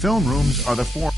Film rooms are the form.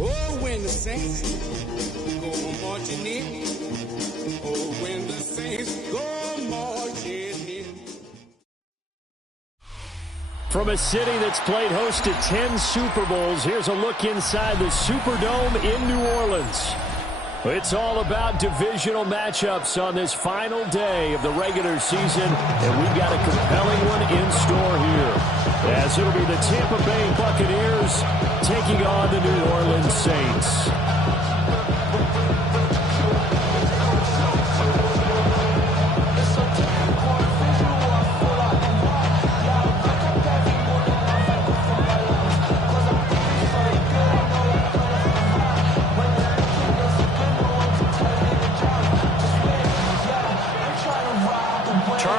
Oh, when the saints go marching in. Oh, when the saints go marching in. From a city that's played host to 10 Super Bowls, here's a look inside the Superdome in New Orleans. It's all about divisional matchups on this final day of the regular season, and we've got a compelling one in store here, as it'll be the Tampa Bay Buccaneers taking on the New Orleans Saints.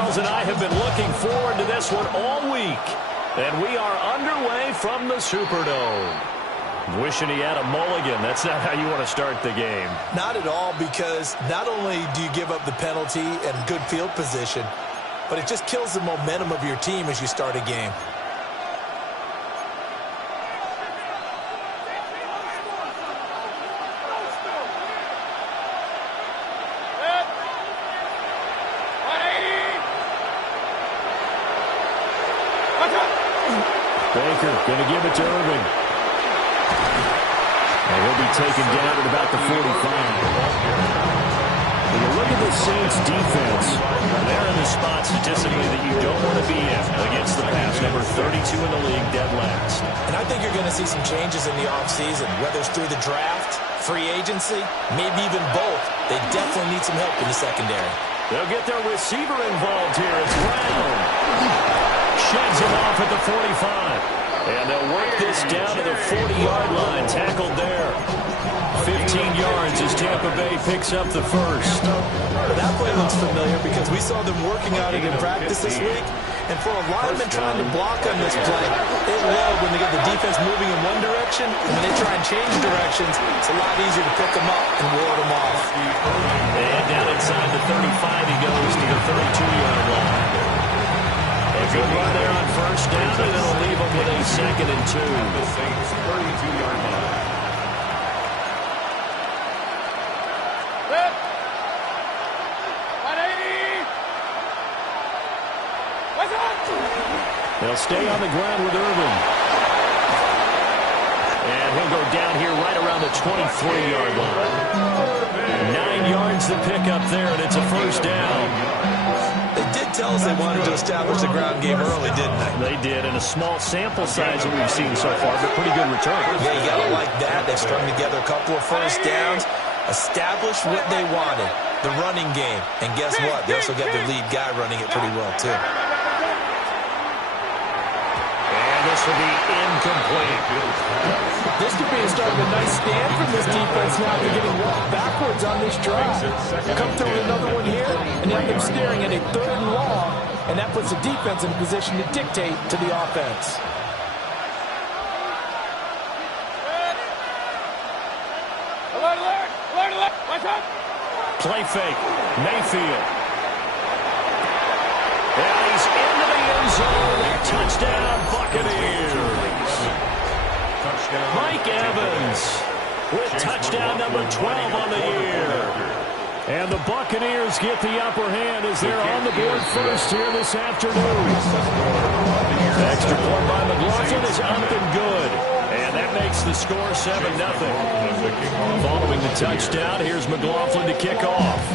And I have been looking forward to this one all week. And we are underway from the Superdome. Wishing he had a mulligan. That's not how you want to start the game. Not at all, because not only do you give up the penalty and good field position, but it just kills the momentum of your team as you start a game. Baker going to give it to Irving. And he'll be taken down at about the 45. When you look at the Saints defense, they're in the spot statistically that you don't want to be in against the pass. Number 32 in the league, dead last. And I think you're going to see some changes in the offseason, whether it's through the draft, free agency, maybe even both. They definitely need some help in the secondary. They'll get their receiver involved here. It's Brown. Sheds him off at the 45. And they'll work this down to the 40-yard line. Tackled there. 15 yards as Tampa Bay picks up the first. That play looks familiar because we saw them working on it in practice this week. And for a lineman trying to block on this play, they love when they get the defense moving in one direction, and when they try and change directions, it's a lot easier to pick them up and ward them off. And down inside the 35, he goes to the 32-yard line. A good run there on first down, and it'll leave them with a 2nd and 2. The Saints' 32-yard line. They'll stay on the ground with Irving. And he'll go down here right around the 23-yard line. 9 yards to pick up there, and it's a first down. They did tell us they wanted to establish the ground game early, didn't they? They did, and a small sample size that we've seen so far, but pretty good return. Yeah, you got to like that. They strung together a couple of first downs, established what they wanted, the running game. And guess what? They also got their lead guy running it pretty well, too. This will be incomplete. This could be a start of a nice stand from this defense now. They're getting walked backwards on this drive. Come through with another one here, and now they're staring at a 3rd and long, and that puts the defense in a position to dictate to the offense. Play fake. Mayfield. And he's into the end zone. Touchdown, Buccaneers. Mike Evans with touchdown number 12 on the year. And the Buccaneers get the upper hand as they're on the board first here this afternoon. Extra point by McLaughlin is up and good. And that makes the score 7-0. Following the touchdown, here's McLaughlin to kick off.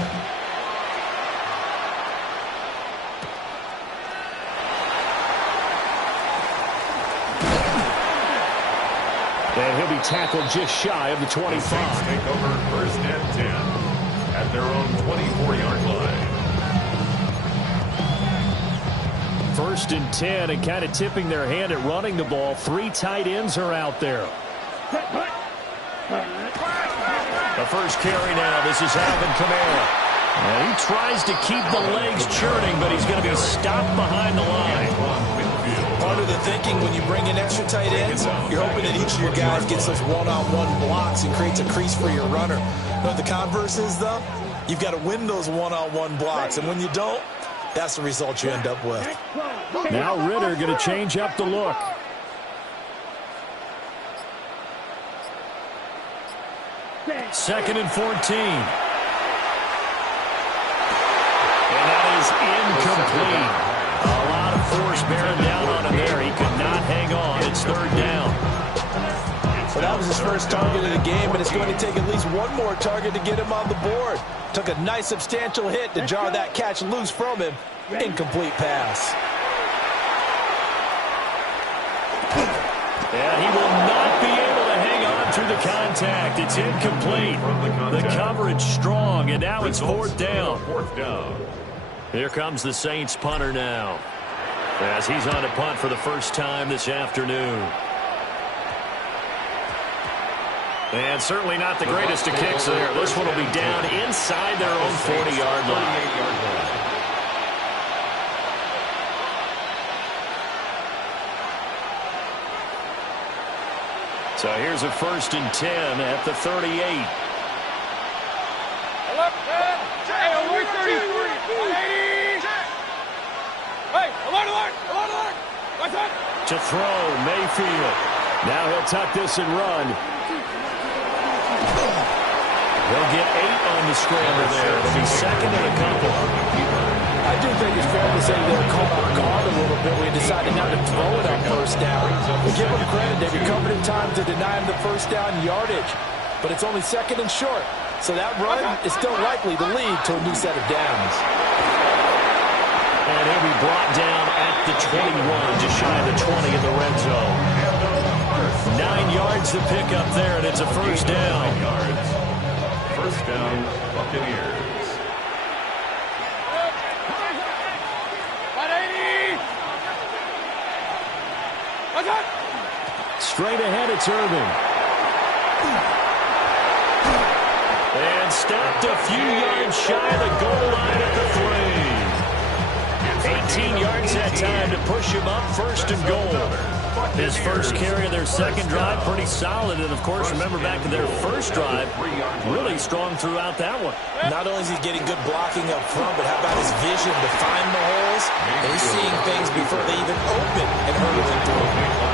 And he'll be tackled just shy of the 25. Take over 1st and 10 at their own 24-yard line. 1st and 10, and kind of tipping their hand at running the ball. 3 tight ends are out there. The first carry now. This is Alvin Kamara. And he tries to keep the legs churning, but he's going to be stopped behind the line. Part of the thinking when you bring in extra tight ends, you're hoping that each of your guys gets those one-on-one blocks and creates a crease for your runner. But the converse is, though, you've got to win those one-on-one blocks. And when you don't, that's the result you end up with. Now Ritter going to change up the look. 2nd and 14. And that is incomplete. A lot of force bearing down on him there. He could not hang on. It's 3rd down. Well, that was his first target of the game, and it's going to take at least one more target to get him on the board. Took a nice substantial hit to jar that catch loose from him. Incomplete pass. And he will not be able to hang on through the contact. It's incomplete. The coverage strong, and now it's 4th down. Here comes the Saints punter now, as he's on to punt for the first time this afternoon. And certainly not the greatest of kicks there. This one will be down inside their own 40-yard line. So here's a 1st and 10 at the 38. To throw, Mayfield. Now he'll tuck this and run. He'll get 8 on the scramble there. It'll be 2nd and a couple. I do think it's fair to say they were caught off guard a little bit. We decided not to throw it on 1st down. We give them credit. They recovered in time to deny him the 1st down yardage. But it's only 2nd and short. So that run is still likely to lead to a new set of downs. And he'll be brought down at the 21, just shy of the 20 in the red zone. 9 yards to pick up there, and it's a 1st down. 1st down, Buccaneers. Straight ahead, it's Irving. And stopped a few yards shy of the goal line at the 3. 18 yards that time to push him up, 1st and goal. His first carry of their 2nd drive, pretty solid. And, of course, remember back to their 1st drive, really strong throughout that one. Not only is he getting good blocking up front, but how about his vision to find the holes? And he's seeing things before they even open and hurtling through.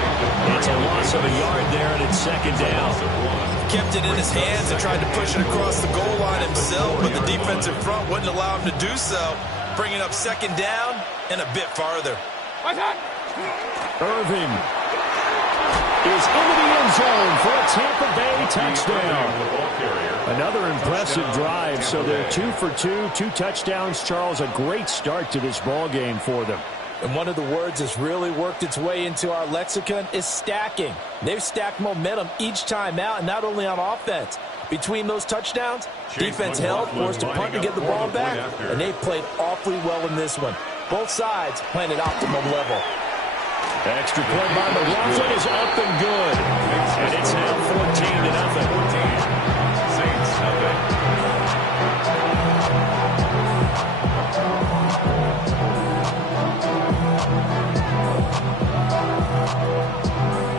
It's a loss of a yard there, and it's 2nd down. Kept it in his hands and tried to push it across the goal line himself, but the defensive front wouldn't allow him to do so, bringing up 2nd down and a bit farther. Irving is into the end zone for a Tampa Bay touchdown. Another impressive drive, so they're 2 for 2, 2 touchdowns. Charles, a great start to this ball game for them. And one of the words that's really worked its way into our lexicon is stacking. They've stacked momentum each time out, and not only on offense. Between those touchdowns, defense held, forced a punt to get the ball back, and they played awfully well in this one. Both sides playing at optimum level. Extra point by McLaughlin is up and good. And it's now 14-0. Saints nothing.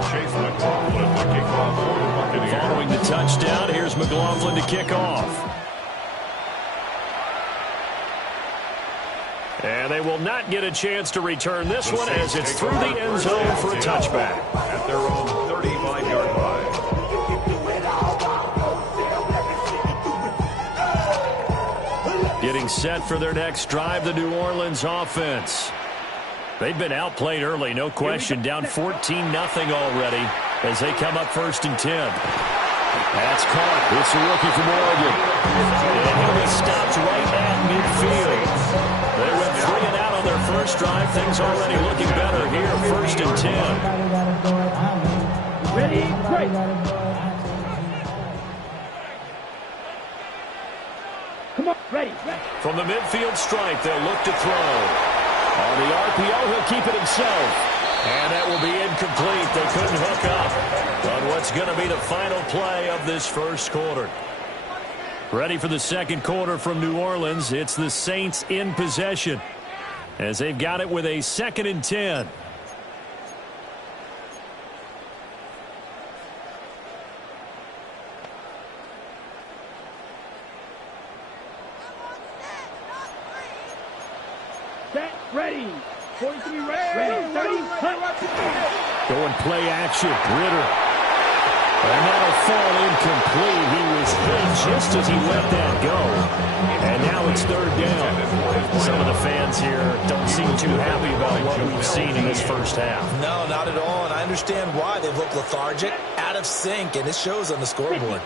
Chase McLaughlin to kick off for the Buccaneers. Following the touchdown, here's McLaughlin to kick off. And they will not get a chance to return this one as it's through the end zone for a touchback. At their own 35-yard line. Getting set for their next drive, the New Orleans offense. They've been outplayed early, no question. Down 14-0 already as they come up 1st and 10. That's caught. It's a rookie from Oregon. And he'll be stopped right at midfield. They went 3 and out on their first drive. Things already looking better here. 1st and 10. Ready, great. Come on, ready. From the midfield stripe, they'll look to throw. On the RPO, he'll keep it himself. And that will be incomplete. They couldn't hook up on what's going to be the final play of this first quarter. Ready for the second quarter from New Orleans. It's the Saints in possession as they've got it with a 2nd and 10. Set, ready. 43 ready. 30, Going play action. Ritter. And that'll fall incomplete. He was just as he let that go. And now it's third down. Some of the fans here don't seem too happy about what we've seen in this first half. No, not at all, and I understand why. They've looked lethargic, out of sync, and it shows on the scoreboard.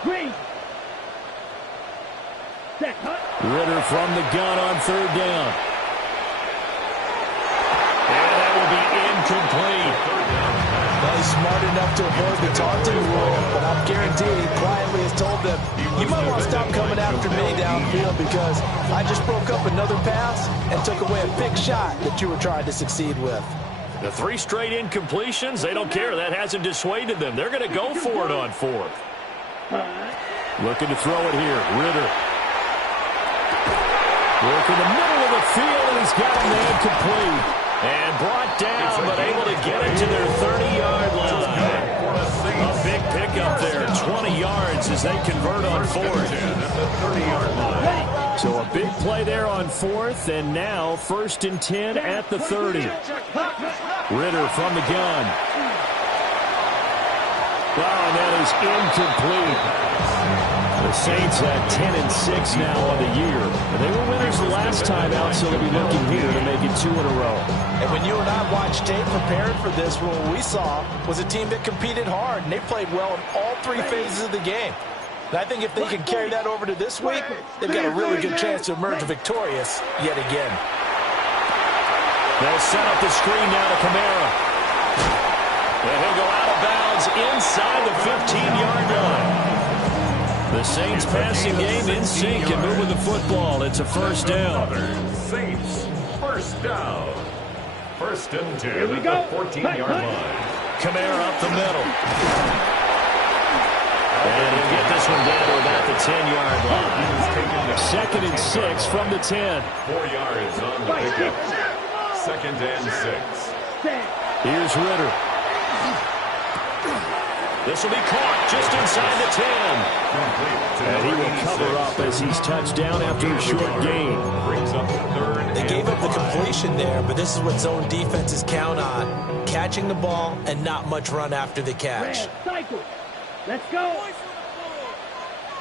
Ritter from the gun on third down. And that will be incomplete. Well, he's smart enough to avoid the taunting rule, but I'm guaranteed he quietly has told them, you might want to stop coming after me downfield because I just broke up another pass and took away a big shot that you were trying to succeed with. The 3 straight incompletions, they don't care. That hasn't dissuaded them. They're going to go for it on fourth. Looking to throw it here. Ritter. Work in the middle of the field, and he's got a man complete. And brought down, but able to get it to their 30-yard line. A big pickup there, 20 yards as they convert on fourth. So a big play there on fourth, and now 1st and 10 at the 30. Ritter from the gun. Wow, and that is incomplete. The Saints at 10-6 now on the year. And they were winners the last time out, so they'll be looking here to make it 2 in a row. And when you and I watched tape preparing for this, what we saw was a team that competed hard, and they played well in all 3 phases of the game. And I think if they can carry that over to this week, they've got a really good chance to emerge victorious yet again. They'll set up the screen now to Kamara. And he'll go out of bounds inside the 15-yard line. The Saints passing game in sync and moving the football. It's a first down. Saints, first down. 1st and 10 at the 14-yard line. Kamara up the middle. And he'll get this one down to about the 10-yard line. 2nd and 6 from the 10. 4 yards on the pickup. 2nd and 6. Here's Ritter. This will be caught just inside the 10. And he will cover up as he's touched down after a short gain. They gave up the completion there, but this is what zone defenses count on. Catching the ball and not much run after the catch. Cycle. Let's go.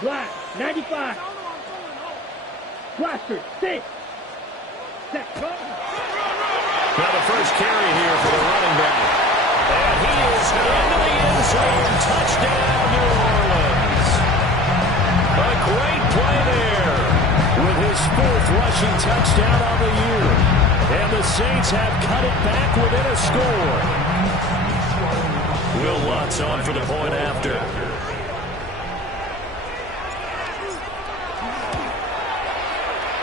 Black, 95. Blaster, 6. Set, go. Now the first carry here for the running back. And he is into the end zone. Touchdown, New Orleans. A great play there with his 4th rushing touchdown on the year. And the Saints have cut it back within a score. Will Lutz on for the point after.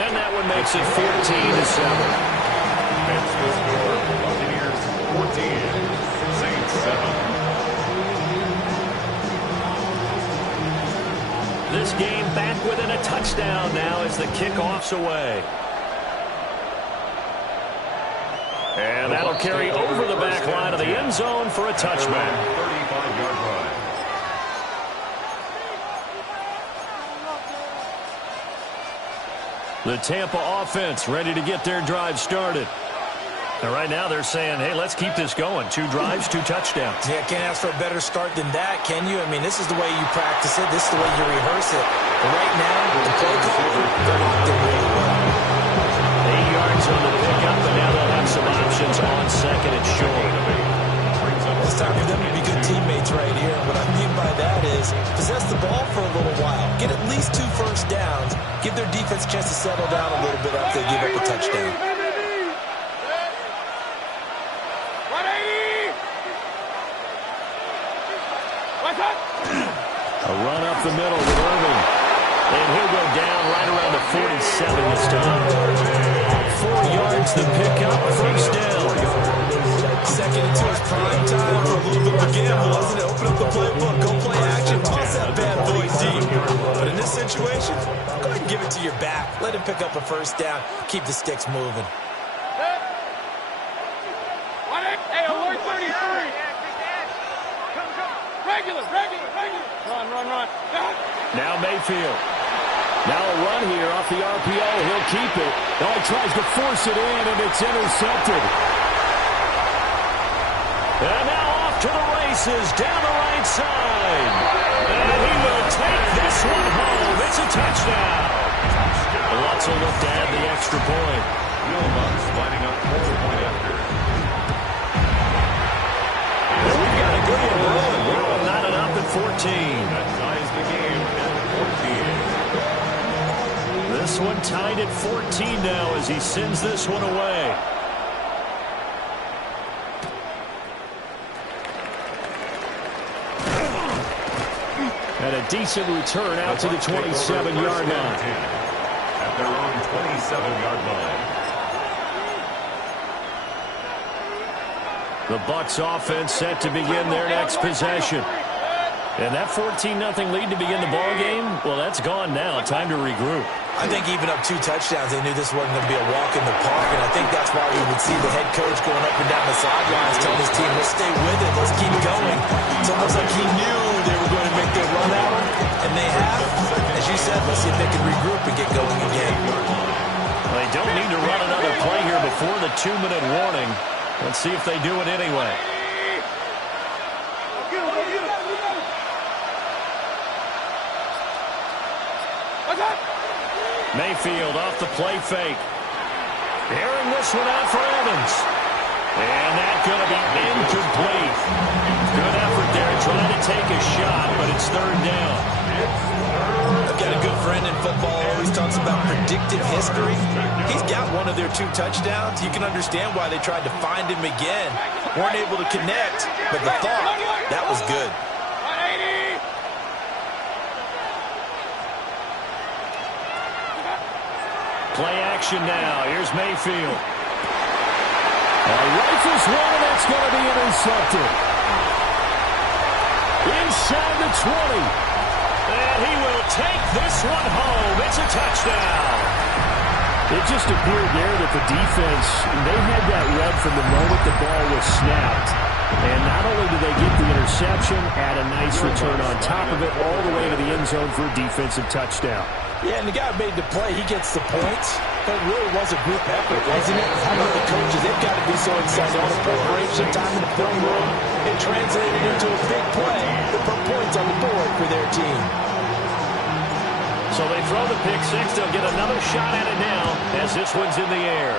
And that one makes it 14-7. That's the score. Buccaneers 14. Saints 7. This game back within a touchdown now as the kickoff's away. And that'll carry over the back line of the end zone for a touchback. 35-yard line. The Tampa offense ready to get their drive started. And right now they're saying, hey, let's keep this going. 2 drives, 2 touchdowns. Yeah, can't ask for a better start than that, can you? I mean, this is the way you practice it. This is the way you rehearse it. But right now, the play caller, they're locked in really well. 8 yards on the pickup, and now they'll have some options on 2nd and short. It's time for them to be good teammates right here. And what I mean by that is possess the ball for a little while. Get at least 2 first downs. Give their defense a chance to settle down a little bit after they give up a touchdown. A run up the middle with Irving. And he'll go down right around the 47 this time. 4 yards the pickup, first down. 2nd and 2 is prime time for a little bit of a gamble, wasn't it? Open up the playbook, go play action, toss that bad boy deep. But in this situation, go ahead and give it to your back. Let him pick up a first down. Keep the sticks moving. Hey, alert 33. Regular. Run. Now Mayfield. Now a run here off the RPO. He'll keep it. Oh, he tries to force it in, and it's intercepted. And now off to the races down the right side. And he will take this one home. It's a extra point. The Bucs lining up for the point after. And we've got a good one rolling. We're all knotted up at 14. That ties the game at 14. This one tied at 14 now as he sends this one away. And a decent return out to the 27-yard line. At their own 27-yard line. The Bucs offense set to begin their next possession. And that 14-0 lead to begin the ball game, well, that's gone now. Time to regroup. I think even up 2 touchdowns, they knew this wasn't going to be a walk in the park, and I think that's why we would see the head coach going up and down the sidelines telling his team, let's stay with it, let's keep going. It's almost like he knew they were going to make their run at him, and they have. As you said, let's see if they can regroup and get going again. They don't need to run another play here before the 2-minute warning. Let's see if they do it anyway. Mayfield off the play fake. Airing this one out for Evans. And that's going to be incomplete. Good effort there trying to take a shot, but it's third down. I've got a good friend in football who always talks about predictive history. He's got one of their 2 touchdowns. You can understand why they tried to find him again. Weren't able to connect, but the thought, that was good. Play action now. Here's Mayfield. Rifles one, and that's going to be intercepted. Inside the 20. And he will take this one home. It's a touchdown. It just appeared there that the defense, they had that read from the moment the ball was snapped. And not only did they get the interception, add a nice return on top of it, all the way to the end zone for a defensive touchdown. Yeah, and the guy who made the play, he gets the points. But it really was a group effort, wasn't it? How about the coaches? They've got to be so excited. All the preparation time in the film room, it translated into a big play to put points on the board for their team. So they throw the pick six. They'll get another shot at it now as this one's in the air.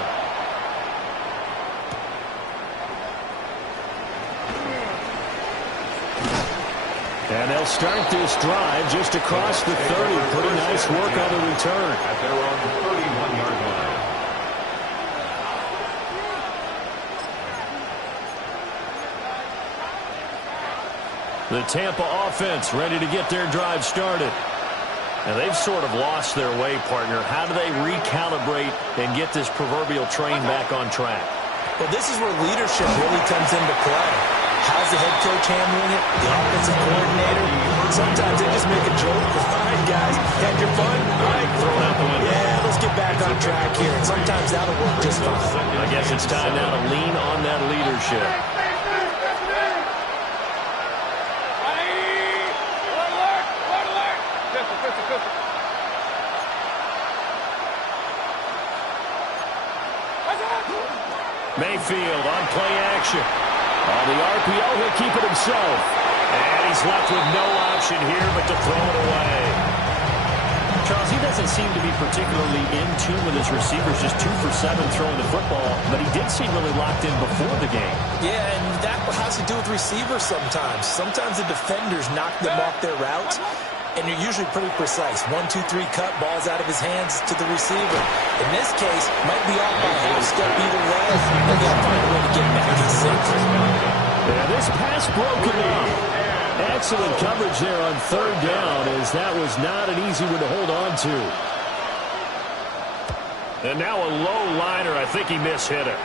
And they'll start this drive just across the 30. Pretty nice work on the return. At their own 31-yard line. The Tampa offense ready to get their drive started. And they've sort of lost their way, partner. How do they recalibrate and get this proverbial train back on track? Well, this is where leadership really comes into play. How's the head coach handling it? The offensive coordinator? Sometimes they just make a joke. All right, guys, had your fun? All right, throw it out the window. Yeah, let's get back on track here. And sometimes that'll work just fine. I guess it's time now to lean on that leadership. Mayfield on play action. On the RPO, he'll keep it himself. And he's left with no option here but to throw it away. Charles, he doesn't seem to be particularly in tune with his receivers, just 2 for 7 throwing the football, but he did seem really locked in before the game. Yeah, and that has to do with receivers sometimes. Sometimes the defenders knock them off their route, and you're usually pretty precise. 1, 2, 3 cut, balls out of his hands to the receiver. In this case, might be off by a half step either way, and they'll find a way to get back in sync. Yeah, this pass broken up. Excellent coverage there on third down, as that was not an easy one to hold on to. And now a low liner. I think he mishit it.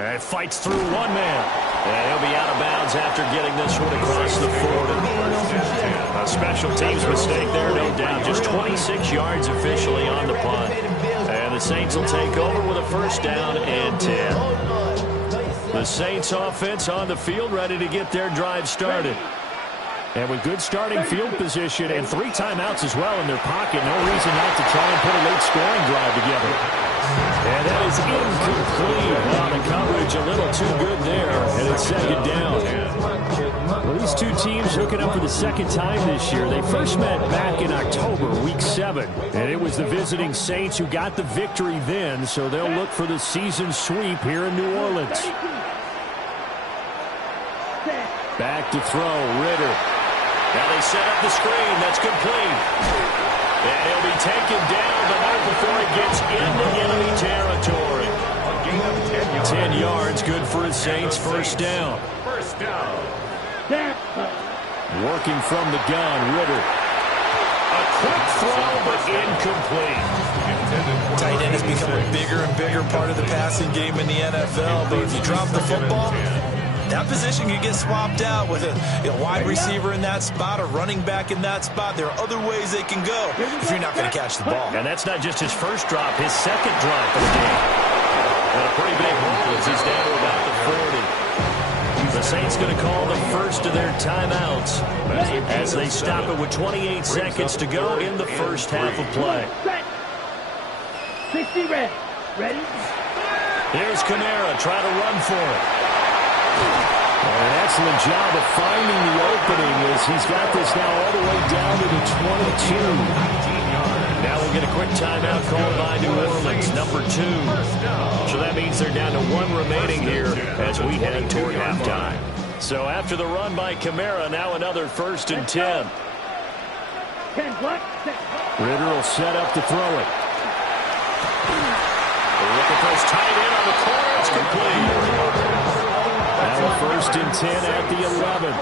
And fights through one man. And he'll be out of bounds after getting this one across the 40. A special teams mistake there, no doubt. Just 26 yards officially on the punt. And the Saints will take over with a first down and 10. The Saints offense on the field ready to get their drive started. And with good starting field position and 3 timeouts as well in their pocket, no reason not to try and put a late scoring drive together. And that is incomplete. Well, the coverage a little too good there, and it's second down. Well, these two teams hooking up for the second time this year. They first met back in October, Week 7. And it was the visiting Saints who got the victory then, so they'll look for the season sweep here in New Orleans. Back to throw, Ritter. Now they set up the screen. That's complete. And he'll be taken down, but not before it gets into enemy territory. A gain of 10 yards, good for his Saints. First down. First down. Working from the gun, Ritter. A quick throw, but incomplete. Tight end has become a bigger and bigger part of the passing game in the NFL. But if you drop the football, that position can get swapped out with a wide receiver in that spot, a running back in that spot. There are other ways they can go if you're not going to catch the ball. And that's not just his first drop, his second drop of the game. And a pretty big hole as he's down to about the 40. The Saints going to call the first of their timeouts as they stop it with 28 seconds to go in the first half of play. 60 red. Ready? Here's Kamara trying to run for it. And an excellent job of finding the opening as he's got this now all the way down to the 22. Now we'll get a quick timeout called by New Orleans, number 2. So that means they're down to 1 remaining here as we head toward halftime. So after the run by Kamara, now another 1st and 10. Ritter will set up to throw it. Looking for his tight end on the corner. It's complete. Now a 1st and 10 at the 11.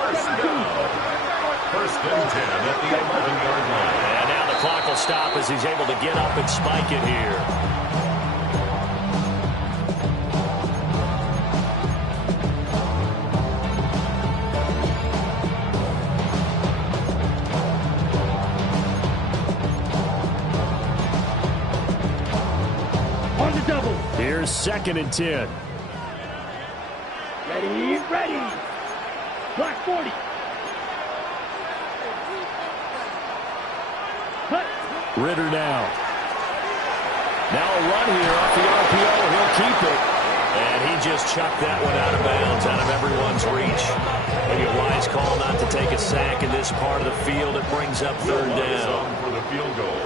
First and 10 at the 11-yard line. And now the clock will stop as he's able to get up and spike it here. On the double. Here's 2nd and 10. Ready, ready. Black 40. Cut. Ritter now. Now a run here off the RPO. He'll keep it. And he just chucked that one out of bounds, out of everyone's reach. Maybe a wise call not to take a sack in this part of the field. It brings up 3rd down. For the field goal.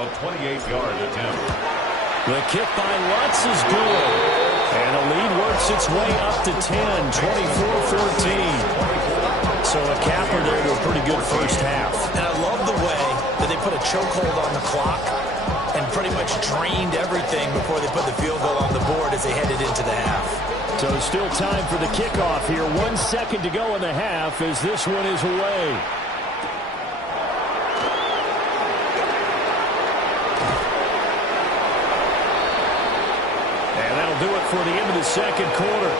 A 28-yard attempt. The kick by Lutz is good. And the lead works its way up to 10, 24-14. So a capper there to a pretty good first half. And I love the way that they put a chokehold on the clock and pretty much drained everything before they put the field goal on the board as they headed into the half. So still time for the kickoff here. 1 second to go in the half as this one is away. And that'll do it for the end of the second quarter.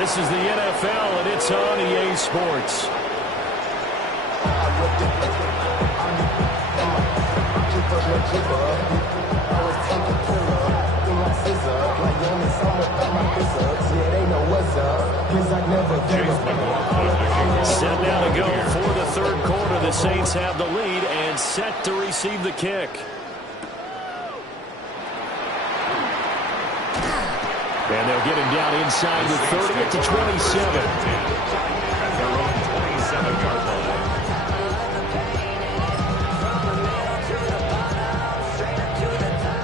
This is the NFL, and it's on EA Sports. Set now to go for the 3rd quarter. The Saints have the lead and set to receive the kick. And they'll get him down inside the 30 at the 27. At their own 27-yard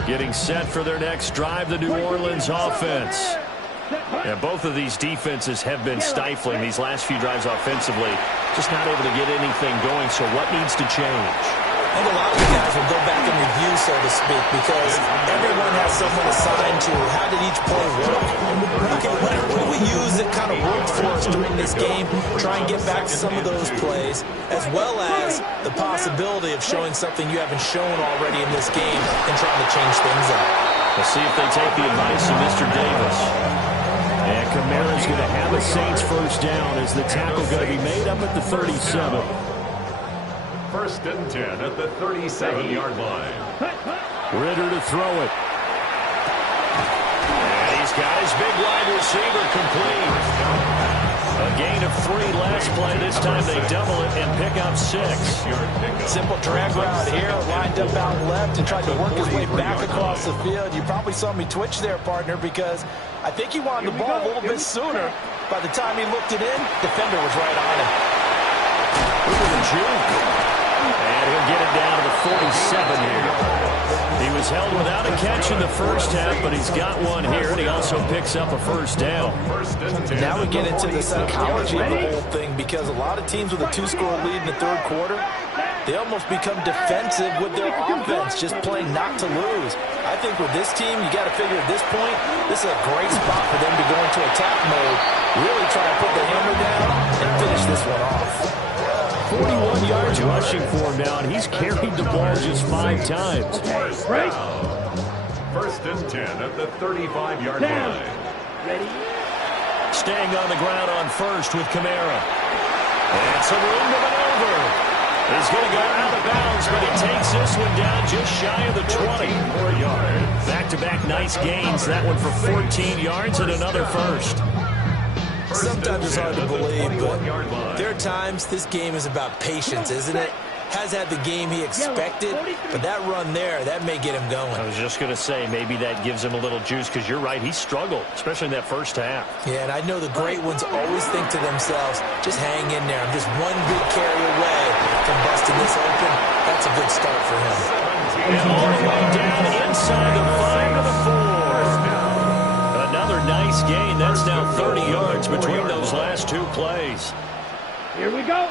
line. Getting set for their next drive, the New Orleans offense. Yeah, both of these defenses have been stifling these last few drives offensively. Just not able to get anything going, so what needs to change? I think a lot of the guys will go back and review, so to speak, because everyone has someone assigned to how did each play work. Okay, what do we use that kind of worked for us during this game? Try and get back to some of those plays, as well as the possibility of showing something you haven't shown already in this game and trying to change things up. We'll see if they take the advice of Mr. Davis. And Kamara's going to have a Saints first down as the tackle going to be made up at the 37. First and 10 at the 37-yard line. Ritter to throw it. And he's got his big wide receiver complete. A gain of 3 last play. This time they double it and pick up 6. Simple drag route here, lined up out left and tried to work his way back across the field. You probably saw me twitch there, partner, because I think he wanted the ball a little bit sooner. By the time he looked it in, defender was right on him. Look at the juke. And he'll get it down to the 47 here. He was held without a catch in the first half, but he's got one here, and he also picks up a first down. Now we get into the psychology of the whole thing, because a lot of teams with a 2-score lead in the third quarter, they almost become defensive with their offense, just playing not to lose. I think with this team, you got to figure at this point, this is a great spot for them to go into attack mode, really try to put the hammer down and finish this one off. 41 yards rushing for him now, and he's carried the ball just 5 times. First down. First and 10 at the 35-yard line. Ready? Staying on the ground on first with Kamara. And some room to maneuver. He's going to go out of bounds, but he takes this one down just shy of the 20. Back-to-back nice gains. That one for 14 yards and another first. Sometimes it's hard to believe, but there are times this game is about patience, isn't it? Has had the game he expected, but that run there, that may get him going. I was just going to say, maybe that gives him a little juice, because you're right, he struggled, especially in that first half. Yeah, and I know the great ones always think to themselves, just hang in there. I'm just one good carry away from busting this open. That's a good start for him. And all the way down inside the 5 to the 4. Another nice gain. That's now 30 yards between those last 2 plays. Here we go.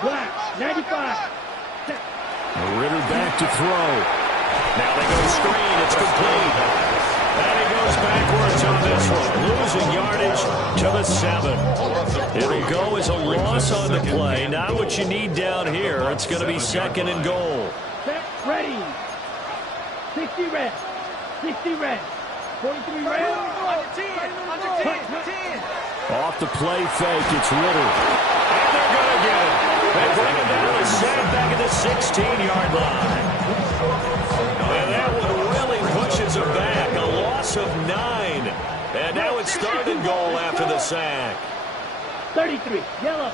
Black, 95. Ritter back to throw. Now they go screen. It's complete. And he goes backwards on this one. Losing yardage to the 7. It'll go as a loss on the play. Not what you need down here. It's going to be 2nd and goal. Set, ready. 60 red. 60 red. 43 red. On the 10. Off the play fake, it's Ritter. And they're going to get it. They bring him down to set back at the 16-yard line. And that one really pushes him back. A loss of 9. And now it's 3rd and goal after the sack. 33, yellow.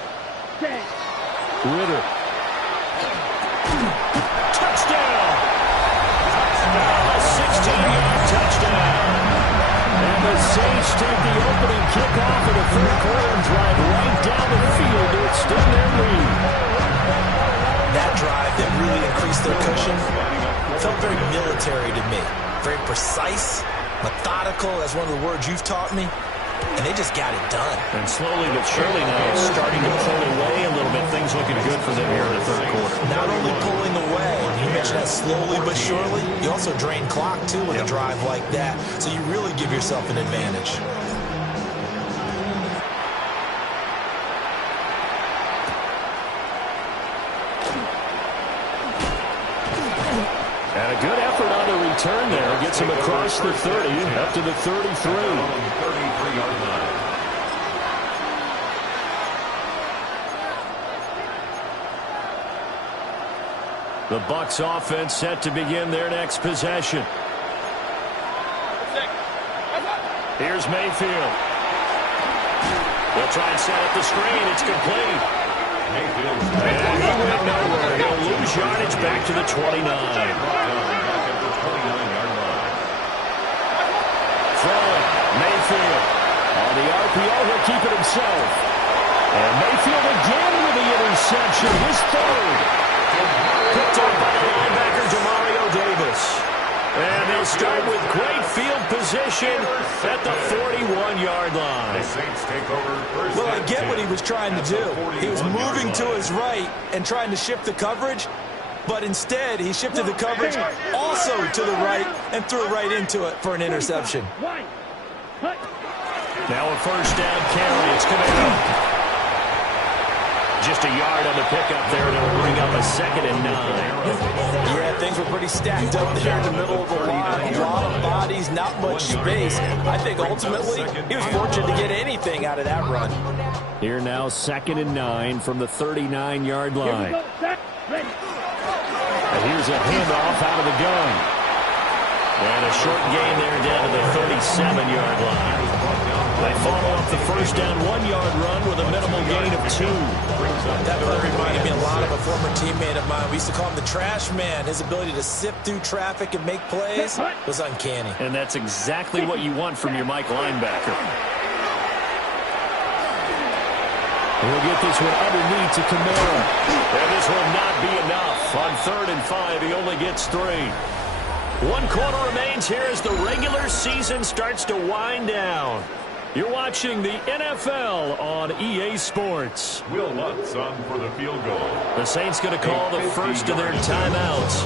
10. Ritter. Touchdown. A 16-yard touchdown. And the Saints take the opening kickoff of the third quarter and drive right down the field to extend their lead. That drive that really increased their cushion felt very military to me. Very precise, methodical. That's one of the words you've taught me. And they just got it done. And slowly but surely now it's starting to pull away a little bit. Things looking good for them here in the third quarter. Not only pulling away, you mentioned that slowly but surely, you also drain clock too with a drive like that. So you really give yourself an advantage. And a good effort on the return there. Gets him across the 30, up to the 33. 33-yard line. The Bucs offense set to begin their next possession. Here's Mayfield. They'll try and set up the screen. It's complete. And he went nowhere. He'll lose yardage back to the 29. Throwing. Mayfield. On the RPO, he'll keep it himself. And Mayfield again with the interception. His 3rd. Picked up by the linebacker, Demario Davis. And they'll start with great field position at the 41-yard line. Well, I get what he was trying to do. He was moving to his right and trying to shift the coverage, but instead he shifted the coverage also to the right and threw right into it for an interception. Now a first down carry. It's Kamara. Just a yard on the pickup there, and it'll bring up a 2nd and 9. Yeah, things were pretty stacked up there in the middle of the line. A lot of bodies, not much space. I think ultimately he was fortunate to get anything out of that run. Here now, 2nd and 9 from the 39-yard line. And here's a handoff out of the gun. And a short gain there down to the 37-yard line. They follow up the first down 1-yard run with a minimal gain of 2. That really reminded me a lot of a former teammate of mine. We used to call him the trash man. His ability to sift through traffic and make plays was uncanny. And that's exactly what you want from your Mike linebacker. He'll get this one underneath to Kamara. And this will not be enough. On 3rd and 5, he only gets 3. 1 quarter remains here as the regular season starts to wind down. You're watching the NFL on EA Sports. Will Lutz on for the field goal. The Saints going to call the first of their timeouts.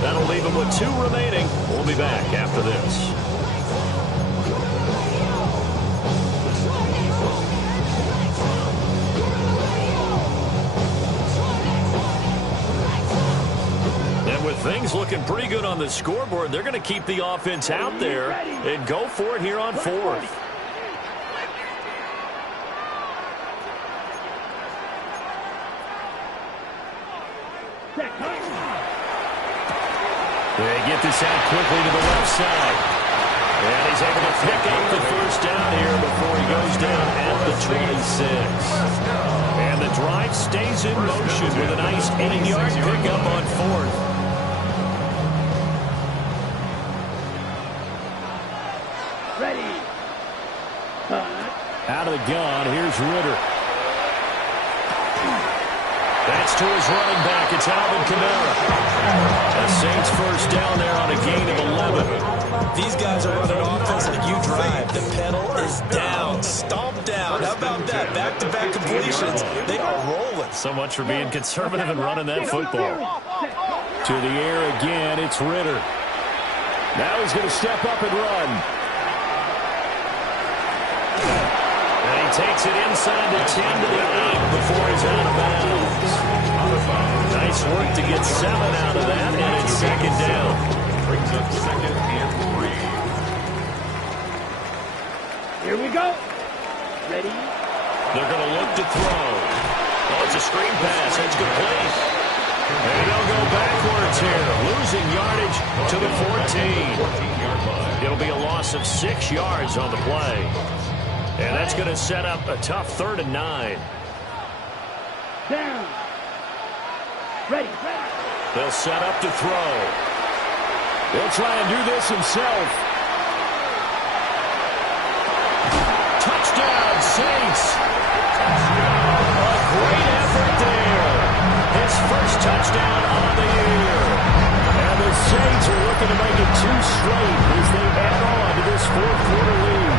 That'll leave them with 2 remaining. We'll be back after this. And with things looking pretty good on the scoreboard, they're going to keep the offense out there and go for it here on 4th. They get this out quickly to the left side. And he's able to pick up the first down here before he goes down at the 26. And the drive stays in motion with a nice 8-yard pickup on 4th. Ready. Out of the gun, here's Ritter. That's to his running back. It's Alvin Kamara. The Saints first down there on a gain of 11. These guys are running offense like you drive. The pedal is down. Stomp down. How about that? Back-to-back completions. They are rolling. So much for being conservative and running that football. To the air again, it's Ritter. Now he's going to step up and run. And he takes it inside the 10 to the 8 before he's out of bounds. Nice work to get 7 out of that, and it's 2nd down. Brings up 2nd and 3. Here we go. Ready. They're going to look to throw. Oh, it's a screen pass. It's complete. And they'll go backwards here, losing yardage to the 14. 14-yard line. It'll be a loss of 6 yards on the play. And that's going to set up a tough 3rd and 9. Down. Ready. They'll set up to throw. He'll try and do this himself. Touchdown, Saints. A great effort there. His first touchdown on the year. And the Saints are looking to make it 2 straight as they add on to this 4th quarter lead.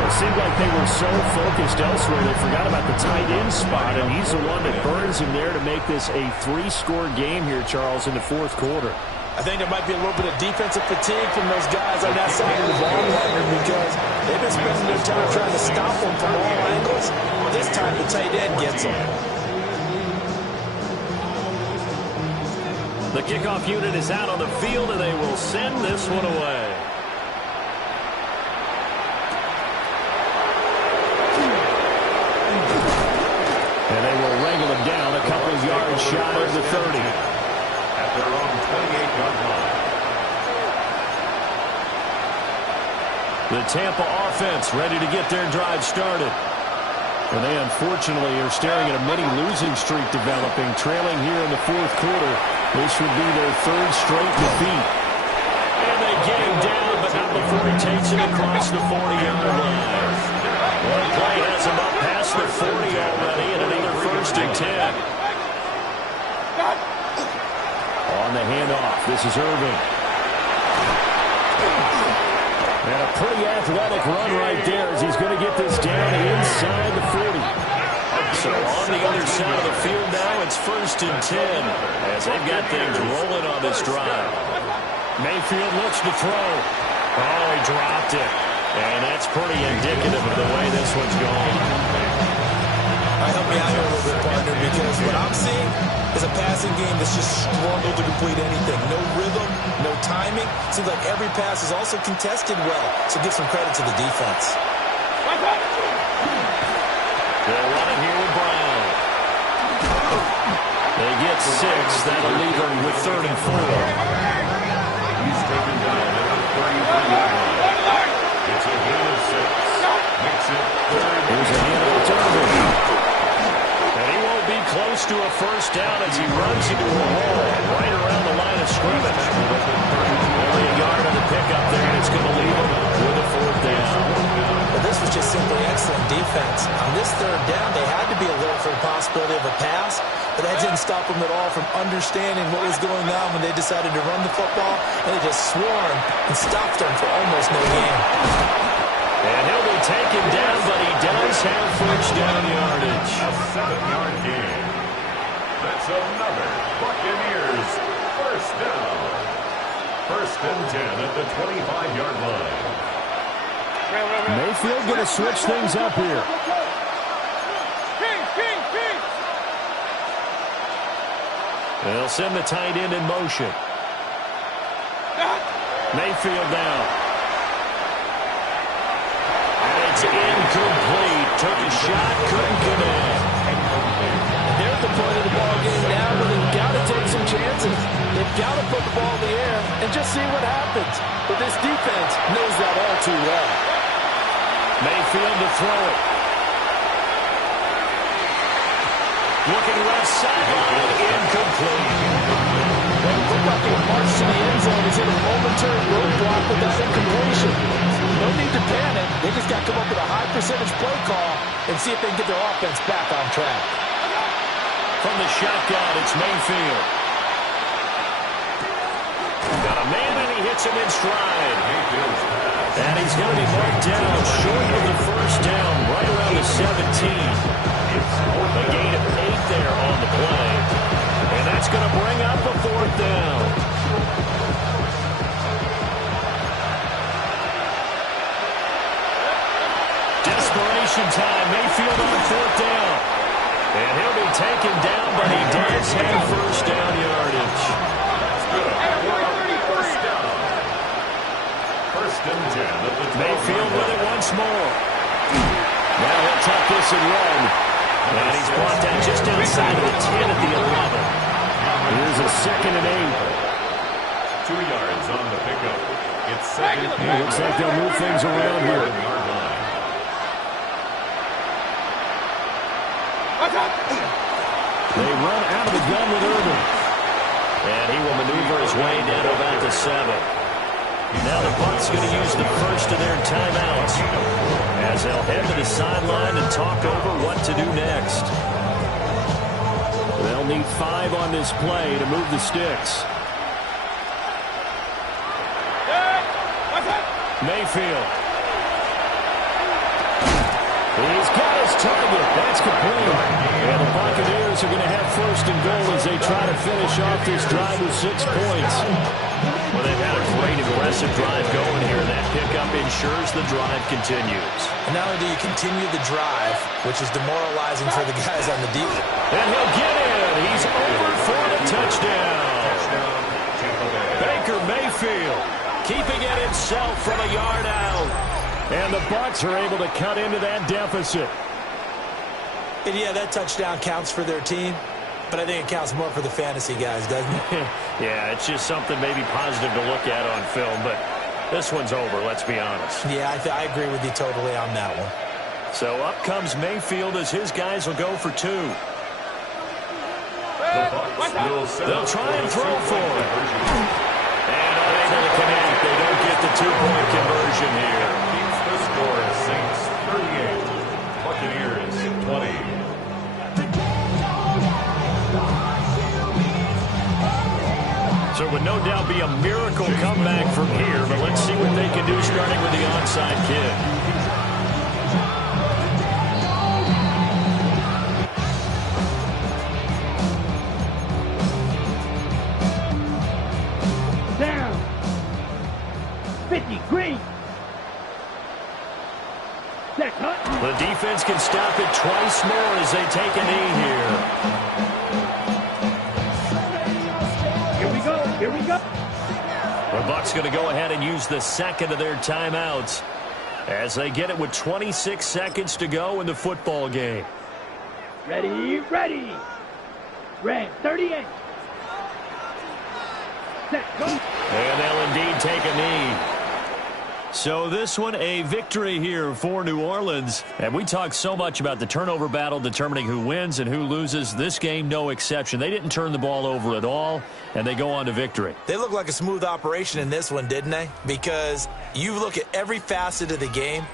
It seemed like they were so focused elsewhere they forgot about the tight end spot, and he's the one that burns him there to make this a 3-score game here, Charles, in the 4th quarter. I think there might be a little bit of defensive fatigue from those guys on that side of the ball, because they've been spending their time trying to stop them from all angles. This time the tight end gets them. The kickoff unit is out on the field, and they will send this one away. And they will wrangle him down a couple of yards shy of the 30. At their own 28-yard line. The Tampa offense ready to get their drive started. And they unfortunately are staring at a mini-losing streak developing, trailing here in the 4th quarter. This would be their 3rd straight defeat. And they get him down, but not before he takes it across the 40-yard line. One play has him up past the 40 already, and another 1st and 10. On the handoff, this is Irvin. And a pretty athletic run right there as he's going to get this down inside the 40. So on the other side of the field now, it's 1st and 10 as they've got things rolling on this drive. Mayfield looks to throw. Oh, he dropped it. And that's pretty indicative of the way this one's going. Help me out here a little bit, partner, because what I'm seeing is a passing game that's just struggled to complete anything. No rhythm, no timing. Seems like every pass is also contested well, so give some credit to the defense. They'll run it here with Brown. They get 6. That'll leave them with 3rd and 4. He's taken down at the 33-yard line. It's a gain of 6. Makes it 3rd. Here's a handoff to Irvin. And he won't be close to a first down as he runs into a wall right around the line of scrimmage. Only a yard on the pickup there, and it's going to leave him with a 4th down. down. But this was just simply excellent defense. On this third down, they had to be alert for the possibility of a pass, but that didn't stop them at all from understanding what was going on when they decided to run the football, and they just swarmed and stopped them for almost no gain. And he'll be taken down, but he does have first down yardage. A 7-yard gain. That's another Buccaneers first down. First and 10 at the 25-yard line. Mayfield going to switch things up here. They'll send the tight end in motion. Mayfield down. And it's incomplete. Took a shot, couldn't connect. They're at the point of the ball game now where they've got to take some chances. They've got to put the ball in the air and just see what happens. But this defense knows that all too well. Mayfield to throw it. Looking left sideline, incomplete. They look like they marched to the end zone. He's in a momentary roadblock with that incompletion. No need to panic. They just got to come up with a high percentage play call and see if they can get their offense back on track. From the shotgun, it's Mayfield. Got a man and he hits him in stride. And he's going to be marked down short of the first down, right around the 17. A gain of 8 there on the play. And that's going to bring up a fourth down. Desperation time. Mayfield on fourth down. And he'll be taken down, but he does have first down yardage. First and 10 at the 12. Mayfield with it once more. Now he'll tuck this and run. And he's brought down just outside of the 10 at the 11. Here's a 2nd and 8. 2 yards on the pickup. It's second. Looks like they'll move things around here. They run out of the gun with Urban. And he will maneuver his way down to about the 7. Now the Bucs going to use the first of their timeouts as they'll head to the sideline and talk over what to do next. They'll need 5 on this play to move the sticks. Mayfield. He's got his target. That's complete. And the Buccaneers are going to have first and goal as they try to finish off this drive with 6 points. Well, they've had a great, impressive drive going here. That pickup ensures the drive continues. And not only do you continue the drive, which is demoralizing for the guys on the defense. And he'll get in. He's over for the touchdown. Baker Mayfield keeping it himself from a yard out. And the Bucs are able to cut into that deficit. And yeah, that touchdown counts for their team, but I think it counts more for the fantasy guys, doesn't it? Yeah, it's just something maybe positive to look at on film, but this one's over, let's be honest. Yeah, I agree with you totally on that one. So up comes Mayfield as his guys will go for 2. They'll try and throw for it. And unable to connect. They don't get the 2-point conversion here. The score is Saints 38, Buccaneers 20. So it would no doubt be a miracle comeback from here, but let's see what they can do starting with the onside kick. Down. 50, green. Set, cut. The defense can stop it twice more as they take a knee here. Here we go. Here we go. The Bucs going to go ahead and use the 2nd of their timeouts as they get it with 26 seconds to go in the football game. Ready, ready. Red, 38. Set, go. And they'll indeed take a knee. So this one, a victory here for New Orleans. And we talked so much about the turnover battle determining who wins and who loses. This game, no exception. They didn't turn the ball over at all, and they go on to victory. They look like a smooth operation in this one, didn't they? Because you look at every facet of the game,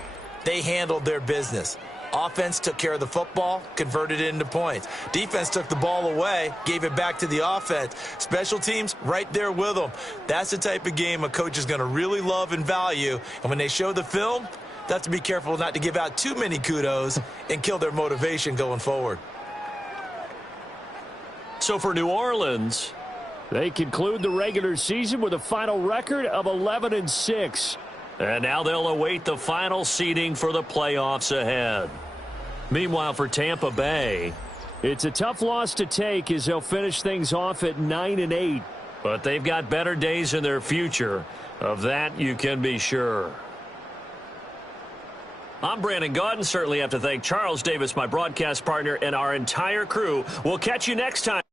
they handled their business. Offense took care of the football, converted it into points. Defense took the ball away, gave it back to the offense. Special teams, right there with them. That's the type of game a coach is going to really love and value. And when they show the film, they have to be careful not to give out too many kudos and kill their motivation going forward. So for New Orleans, they conclude the regular season with a final record of 11-6. And now they'll await the final seeding for the playoffs ahead. Meanwhile, for Tampa Bay, it's a tough loss to take as they'll finish things off at 9-8. But they've got better days in their future. Of that, you can be sure. I'm Brandon Gaudin. Certainly have to thank Charles Davis, my broadcast partner, and our entire crew. We'll catch you next time.